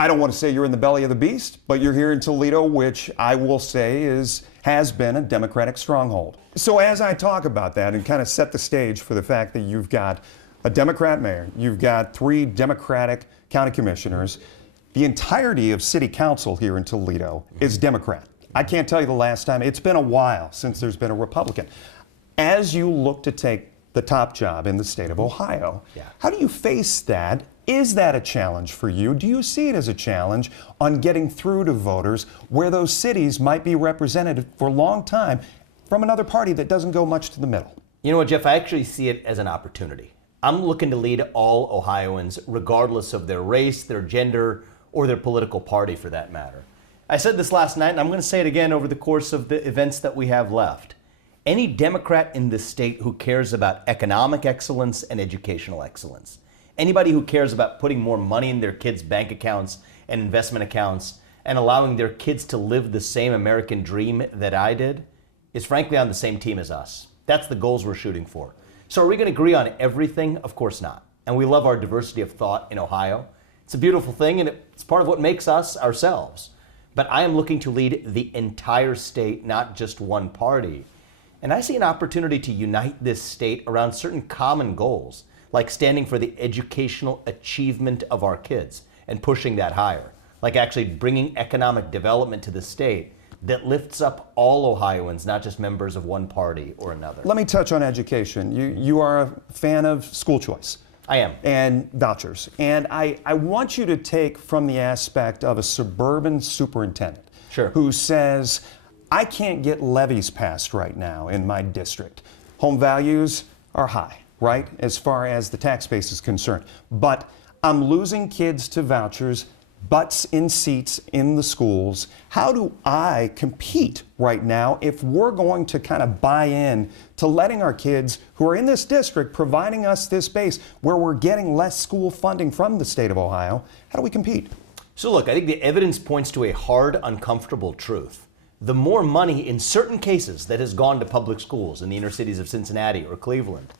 I don't want to say you're in the belly of the beast, but you're here in Toledo, which I will say has been a Democratic stronghold. So as I talk about that and kind of set the stage for the fact that you've got a Democrat mayor, you've got 3 Democratic county commissioners, the entirety of city council here in Toledo is Democrat. I can't tell you the last time. It's been a while since there's been a Republican. As you look to take the top job in the state of Ohio, how do you face that? Is that a challenge for you? Do you see it as a challenge on getting through to voters where those cities might be represented for a long time from another party that doesn't go much to the middle? You know what, Jeff, I actually see it as an opportunity. I'm looking to lead all Ohioans, regardless of their race, their gender, or their political party for that matter. I said this last night, and I'm going to say it again over the course of the events that we have left. Any Democrat in this state who cares about economic excellence and educational excellence, anybody who cares about putting more money in their kids' bank accounts and investment accounts and allowing their kids to live the same American dream that I did, is frankly on the same team as us. That's the goals we're shooting for. So are we going to agree on everything? Of course not. And we love our diversity of thought in Ohio. It's a beautiful thing, and it's part of what makes us ourselves. But I am looking to lead the entire state, not just one party. And I see an opportunity to unite this state around certain common goals, like standing for the educational achievement of our kids and pushing that higher, like actually bringing economic development to the state that lifts up all Ohioans, not just members of one party or another. Let me touch on education. You are a fan of school choice. I am. And vouchers. And I want you to take from the aspect of a suburban superintendent who says, I can't get levies passed right now in my district. Home values are high, right, as far as the tax base is concerned. But I'm losing kids to vouchers, butts in seats in the schools. How do I compete right now if we're going to kind of buy in to letting our kids who are in this district providing us this base where we're getting less school funding from the state of Ohio? How do we compete? So look, I think the evidence points to a hard, uncomfortable truth. The more money in certain cases that has gone to public schools in the inner cities of Cincinnati or Cleveland,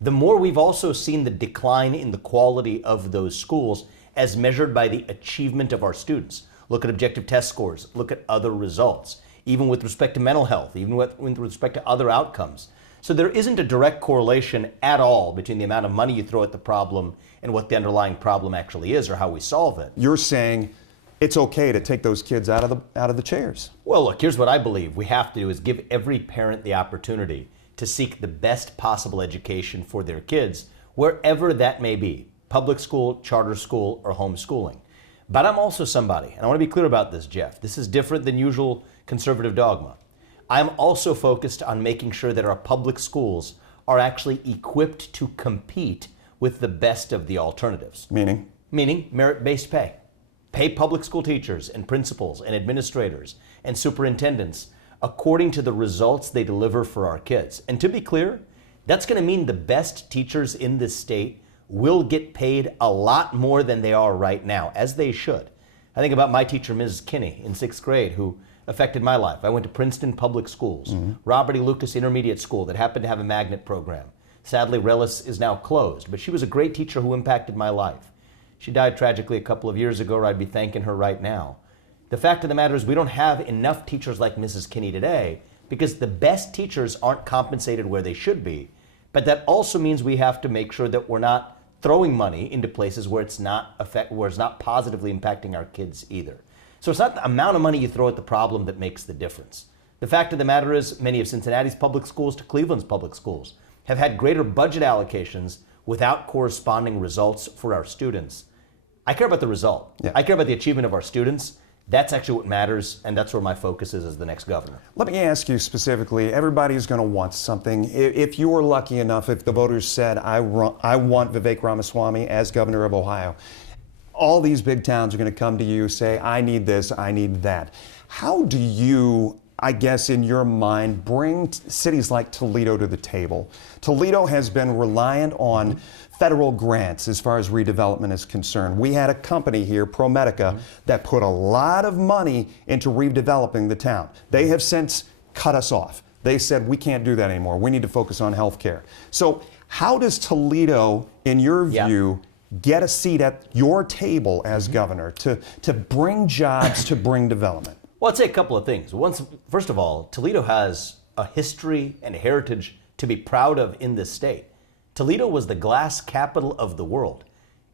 the more we've also seen the decline in the quality of those schools as measured by the achievement of our students. Look at objective test scores, look at other results, even with respect to mental health, even with respect to other outcomes. So there isn't a direct correlation at all between the amount of money you throw at the problem and what the underlying problem actually is or how we solve it. You're saying it's okay to take those kids out of the chairs. Well, look, here's what I believe we have to do is give every parent the opportunity to seek the best possible education for their kids, wherever that may be. Public school, charter school, or homeschooling. But I'm also somebody, and I want to be clear about this, Jeff. This is different than usual conservative dogma. I'm also focused on making sure that our public schools are actually equipped to compete with the best of the alternatives. Meaning? Meaning merit-based pay. Pay public school teachers and principals and administrators and superintendents according to the results they deliver for our kids. And to be clear, that's going to mean the best teachers in this state will get paid a lot more than they are right now, as they should. I think about my teacher, Mrs. Kinney, in 6th grade, who affected my life. I went to Princeton Public Schools, Robert E. Lucas Intermediate School that happened to have a magnet program. Sadly, Rellis is now closed, but she was a great teacher who impacted my life. She died tragically a couple of years ago, or I'd be thanking her right now. The fact of the matter is we don't have enough teachers like Mrs. Kinney today because the best teachers aren't compensated where they should be. But that also means we have to make sure that we're not throwing money into places where it's not positively impacting our kids either. So it's not the amount of money you throw at the problem that makes the difference. The fact of the matter is many of Cincinnati's public schools to Cleveland's public schools have had greater budget allocations without corresponding results for our students. I care about the result. I care about the achievement of our students. That's actually what matters, and that's where my focus is as the next governor. Let me ask you specifically, everybody's going to want something. If you were lucky enough, if the voters said, I want Vivek Ramaswamy as governor of Ohio, all these big towns are going to come to you, say, I need this, I need that. How do you, I guess in your mind, bring cities like Toledo to the table? Toledo has been reliant on federal grants as far as redevelopment is concerned. We had a company here, ProMedica, that put a lot of money into redeveloping the town. They have since cut us off. They said, we can't do that anymore. We need to focus on health care. So how does Toledo, in your view, get a seat at your table as governor to bring jobs, to bring development? Well, I'd say a couple of things. First of all, Toledo has a history and heritage to be proud of in this state. Toledo was the glass capital of the world.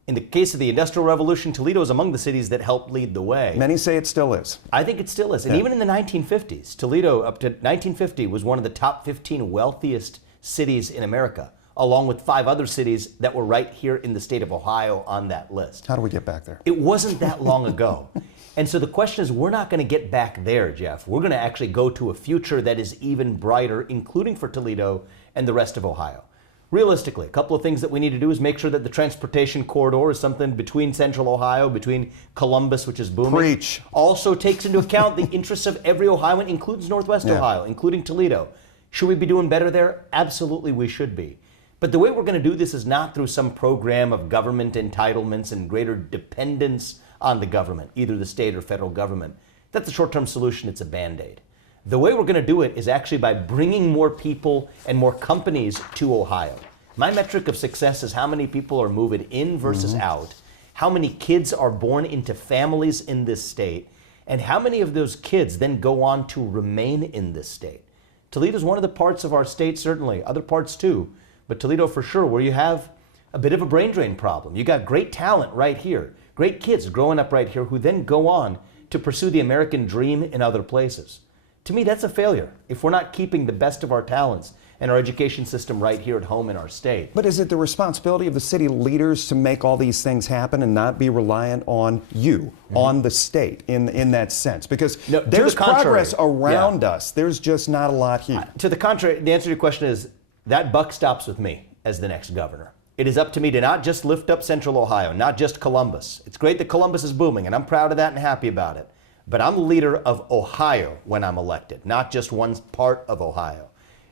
In the case of the Industrial Revolution, Toledo is among the cities that helped lead the way. Many say it still is. I think it still is. And even in the 1950s, Toledo, up to 1950, was one of the top 15 wealthiest cities in America, along with 5 other cities that were right here in the state of Ohio on that list. How do we get back there? It wasn't that long ago. And so the question is, we're not going to get back there, Jeff. We're going to actually go to a future that is even brighter, including for Toledo and the rest of Ohio. Realistically, a couple of things that we need to do is make sure that the transportation corridor is something between central Ohio, between Columbus, which is booming. Preach. Also takes into account the interests of every Ohioan, includes Northwest Ohio, including Toledo. Should we be doing better there? Absolutely, we should be. But the way we're going to do this is not through some program of government entitlements and greater dependence on the government, either the state or federal government. That's a short-term solution. It's a Band-Aid. The way we're going to do it is actually by bringing more people and more companies to Ohio. My metric of success is how many people are moving in versus out, how many kids are born into families in this state, and how many of those kids then go on to remain in this state. Toledo is one of the parts of our state, certainly, other parts too, but Toledo for sure, where you have a bit of a brain drain problem. You got great talent right here, great kids growing up right here who then go on to pursue the American dream in other places. To me, that's a failure if we're not keeping the best of our talents and our education system right here at home in our state. But is it the responsibility of the city leaders to make all these things happen and not be reliant on you, on the state in that sense? Because there's progress around us. There's just not a lot here. To the contrary, the answer to your question is that buck stops with me as the next governor. It is up to me to not just lift up Central Ohio, not just Columbus. It's great that Columbus is booming, and I'm proud of that and happy about it. But I'm the leader of Ohio when I'm elected, not just one part of Ohio.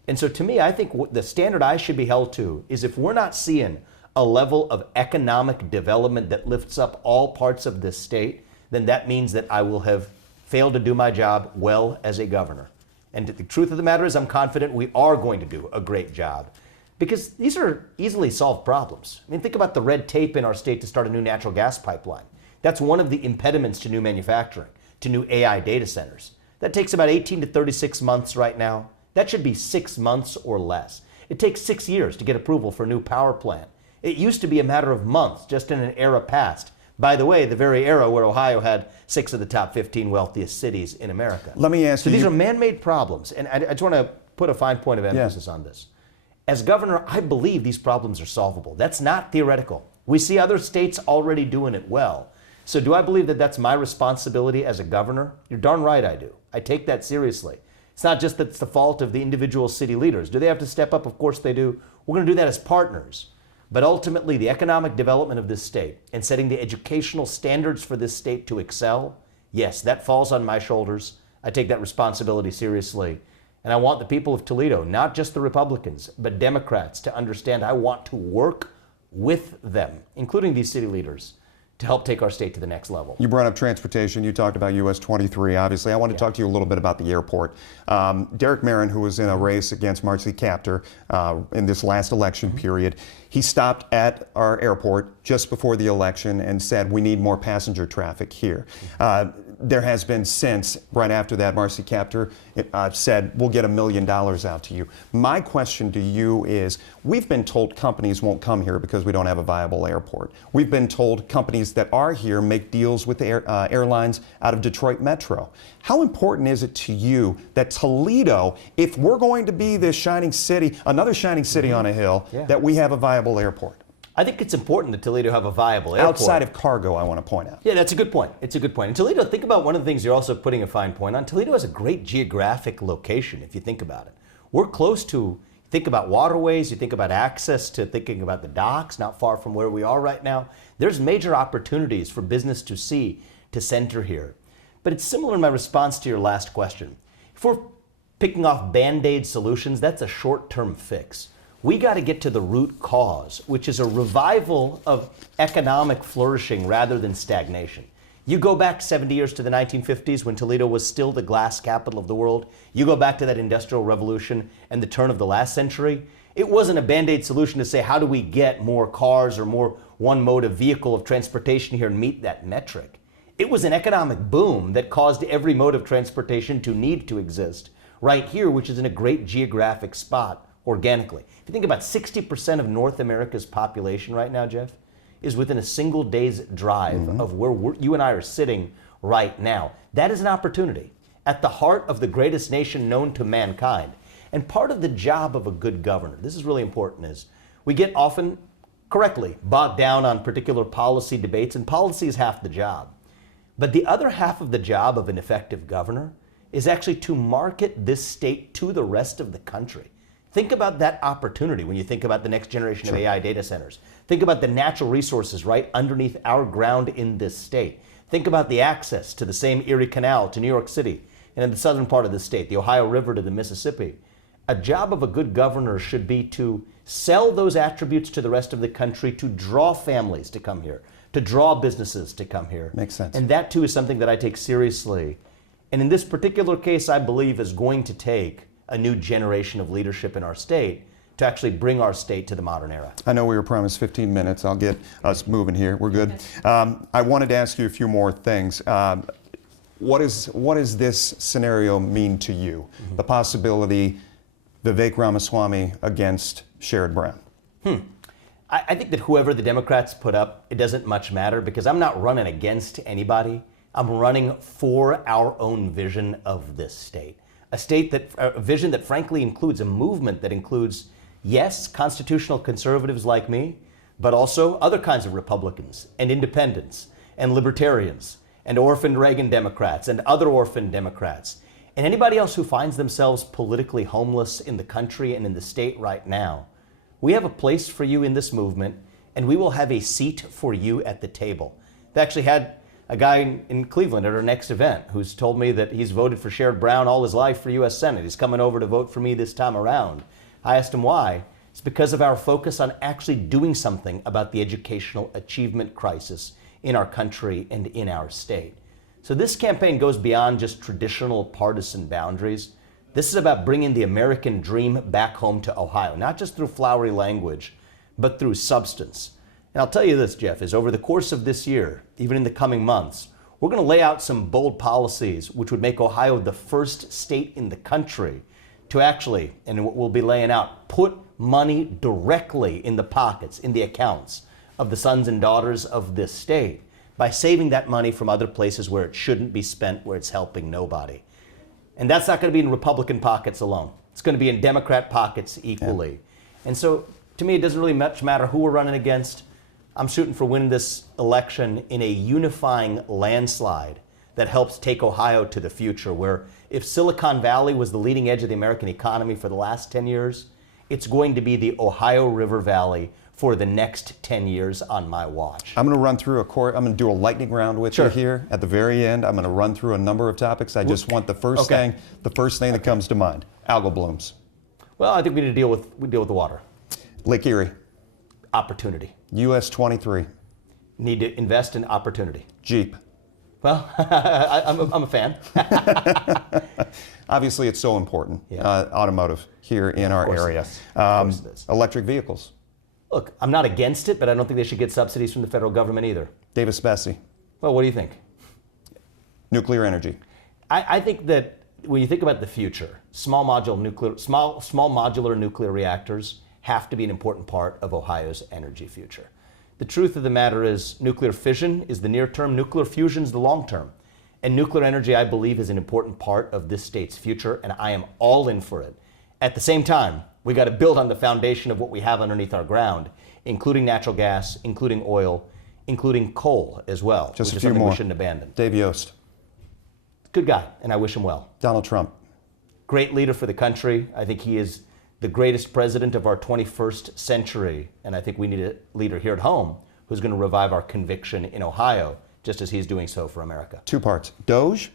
And so to me, I think the standard I should be held to is if we're not seeing a level of economic development that lifts up all parts of this state, then that means that I will have failed to do my job well as a governor. And the truth of the matter is I'm confident we are going to do a great job because these are easily solved problems. I mean, think about the red tape in our state to start a new natural gas pipeline. That's one of the impediments to new manufacturing, to new AI data centers. That takes about 18 to 36 months right now. That should be 6 months or less. It takes 6 years to get approval for a new power plant. It used to be a matter of months, just in an era past. By the way, the very era where Ohio had 6 of the top 15 wealthiest cities in America. Let me ask you. So these are man-made problems, and I just want to put a fine point of emphasis on this. As governor, I believe these problems are solvable. That's not theoretical. We see other states already doing it well. So do I believe that that's my responsibility as a governor? You're darn right I do. I take that seriously. It's not just that it's the fault of the individual city leaders. Do they have to step up? Of course they do. We're going to do that as partners. But ultimately, the economic development of this state and setting the educational standards for this state to excel, yes, that falls on my shoulders. I take that responsibility seriously. And I want the people of Toledo, not just the Republicans, but Democrats, to understand I want to work with them, including these city leaders, to help take our state to the next level. You brought up transportation. You talked about US 23, obviously. I want to talk to you a little bit about the airport. Derek Marin, who was in a race against Marcy Kaptur in this last election period, he stopped at our airport just before the election and said, we need more passenger traffic here. There has been since, right after that, Marcy Kaptur said, we'll get $1 million out to you. My question to you is, we've been told companies won't come here because we don't have a viable airport. We've been told companies that are here make deals with airlines out of Detroit Metro. How important is it to you that Toledo, if we're going to be this shining city, another shining city on a hill, that we have a viable airport? I think it's important that Toledo have a viable airport. Outside of cargo, I want to point out. Yeah, that's a good point. It's a good point. And Toledo, think about one of the things you're also putting a fine point on. Toledo has a great geographic location, if you think about it. We're close to, think about waterways, you think about access to thinking about the docks, not far from where we are right now. There's major opportunities for business to center here. But it's similar in my response to your last question. If we're picking off Band-Aid solutions, that's a short-term fix. We got to get to the root cause, which is a revival of economic flourishing rather than stagnation. You go back 70 years to the 1950s when Toledo was still the glass capital of the world. You go back to that Industrial Revolution and the turn of the last century. It wasn't a Band-Aid solution to say, how do we get more cars or more one mode of vehicle of transportation here and meet that metric? It was an economic boom that caused every mode of transportation to need to exist right here, which is in a great geographic spot organically. If you think about 60% of North America's population right now, Jeff, is within a single day's drive of where you and I are sitting right now. That is an opportunity at the heart of the greatest nation known to mankind. And part of the job of a good governor, this is really important, is we get often, correctly, bogged down on particular policy debates, and policy is half the job. But the other half of the job of an effective governor is actually to market this state to the rest of the country. Think about that opportunity when you think about the next generation of AI data centers. Think about the natural resources right underneath our ground in this state. Think about the access to the same Erie Canal to New York City and in the southern part of the state, the Ohio River to the Mississippi. A job of a good governor should be to sell those attributes to the rest of the country, to draw families to come here, to draw businesses to come here. Makes sense. And that too is something that I take seriously. And in this particular case, I believe is going to take a new generation of leadership in our state to actually bring our state to the modern era. I know we were promised 15 minutes. I'll get us moving here. We're good. I wanted to ask you a few more things. What does this scenario mean to you? The possibility Vivek Ramaswamy against Sherrod Brown? I think that whoever the Democrats put up, it doesn't much matter because I'm not running against anybody. I'm running for our own vision of this state. A vision that frankly includes a movement that includes, yes, constitutional conservatives like me, but also other kinds of Republicans and independents and libertarians and orphaned Reagan Democrats and other orphaned Democrats. And anybody else who finds themselves politically homeless in the country and in the state right now, we have a place for you in this movement, and we will have a seat for you at the table. They actually had a guy in Cleveland at our next event who's told me that he's voted for Sherrod Brown all his life for U.S. Senate. He's coming over to vote for me this time around. I asked him why. It's because of our focus on actually doing something about the educational achievement crisis in our country and in our state. So this campaign goes beyond just traditional partisan boundaries. This is about bringing the American dream back home to Ohio, not just through flowery language, but through substance. And I'll tell you this, Jeff, is over the course of this year, even in the coming months, we're going to lay out some bold policies which would make Ohio the first state in the country to actually, and what we'll be laying out, put money directly in the pockets, in the accounts of the sons and daughters of this state by saving that money from other places where it shouldn't be spent, where it's helping nobody. And that's not going to be in Republican pockets alone. It's going to be in Democrat pockets equally. Yeah. And so, to me, it doesn't really much matter who we're running against. I'm shooting for winning this election in a unifying landslide that helps take Ohio to the future, where if Silicon Valley was the leading edge of the American economy for the last 10 years, it's going to be the Ohio River Valley for the next 10 years on my watch. I'm going to run through I'm going to do a lightning round with you here at the very end. I'm going to run through a number of topics. I just want the first thing that comes to mind. Algal blooms. Well, I think we need to deal with the water. Lake Erie. Opportunity. US 23. Need to invest in opportunity. Jeep. Well, I'm a fan. Obviously, it's so important, automotive here in our area. Electric vehicles. Look, I'm not against it, but I don't think they should get subsidies from the federal government either. Davis Bessie. Well, what do you think? Nuclear energy. I think that when you think about the future, small modular nuclear reactors have to be an important part of Ohio's energy future. The truth of the matter is nuclear fission is the near term, nuclear fusion is the long term. And nuclear energy, I believe, is an important part of this state's future, and I am all in for it. At the same time, we got to build on the foundation of what we have underneath our ground, including natural gas, including oil, including coal as well. Just which a is few something more. we shouldn't abandon. Dave Yost. Good guy, and I wish him well. Donald Trump. Great leader for the country. I think he is the greatest president of our 21st century, and I think we need a leader here at home who's going to revive our conviction in Ohio, just as he's doing so for America. Two parts. Doge.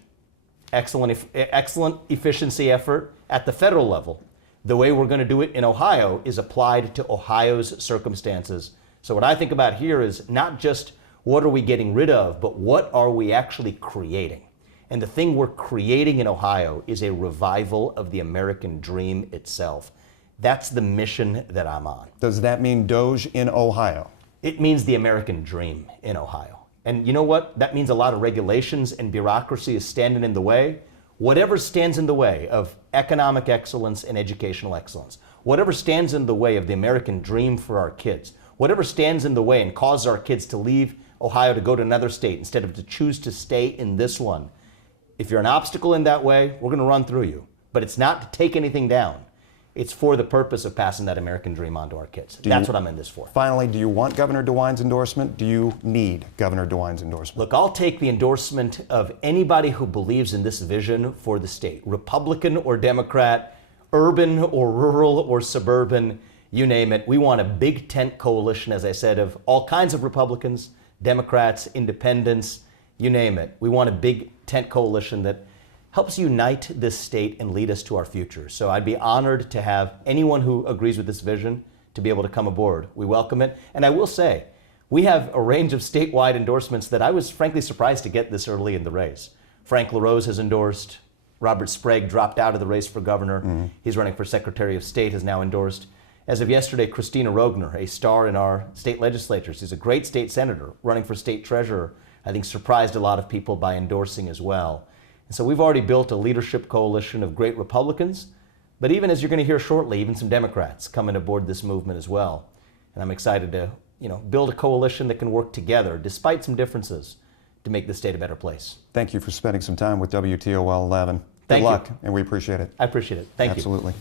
Excellent efficiency effort at the federal level. The way we're going to do it in Ohio is applied to Ohio's circumstances. So what I think about here is not just what are we getting rid of, but what are we actually creating? And the thing we're creating in Ohio is a revival of the American dream itself. That's the mission that I'm on. Does that mean Doge in Ohio? It means the American dream in Ohio. And you know what? That means a lot of regulations and bureaucracy is standing in the way. Whatever stands in the way of economic excellence and educational excellence, whatever stands in the way of the American dream for our kids, whatever stands in the way and causes our kids to leave Ohio to go to another state instead of to choose to stay in this one, if you're an obstacle in that way, we're going to run through you. But it's not to take anything down. It's for the purpose of passing that American dream on to our kids. That's what I'm in this for. Finally, do you want Governor DeWine's endorsement? Do you need Governor DeWine's endorsement? Look, I'll take the endorsement of anybody who believes in this vision for the state, Republican or Democrat, urban or rural or suburban, you name it. We want a big tent coalition, as I said, of all kinds of Republicans, Democrats, independents, you name it. We want a big tent coalition that helps unite this state and lead us to our future. So I'd be honored to have anyone who agrees with this vision to be able to come aboard. We welcome it. And I will say, we have a range of statewide endorsements that I was frankly surprised to get this early in the race. Frank LaRose has endorsed. Robert Sprague dropped out of the race for governor. He's running for Secretary of State, has now endorsed. As of yesterday, Christina Rogner, a star in our state legislatures. She's a great state senator running for state treasurer. I think surprised a lot of people by endorsing as well. And so we've already built a leadership coalition of great Republicans, but even as you're going to hear shortly, even some Democrats coming aboard this movement as well. And I'm excited to, build a coalition that can work together, despite some differences, to make this state a better place. Thank you for spending some time with WTOL 11. Thank Good luck, you. and we appreciate it. I appreciate it. Thank you. Absolutely.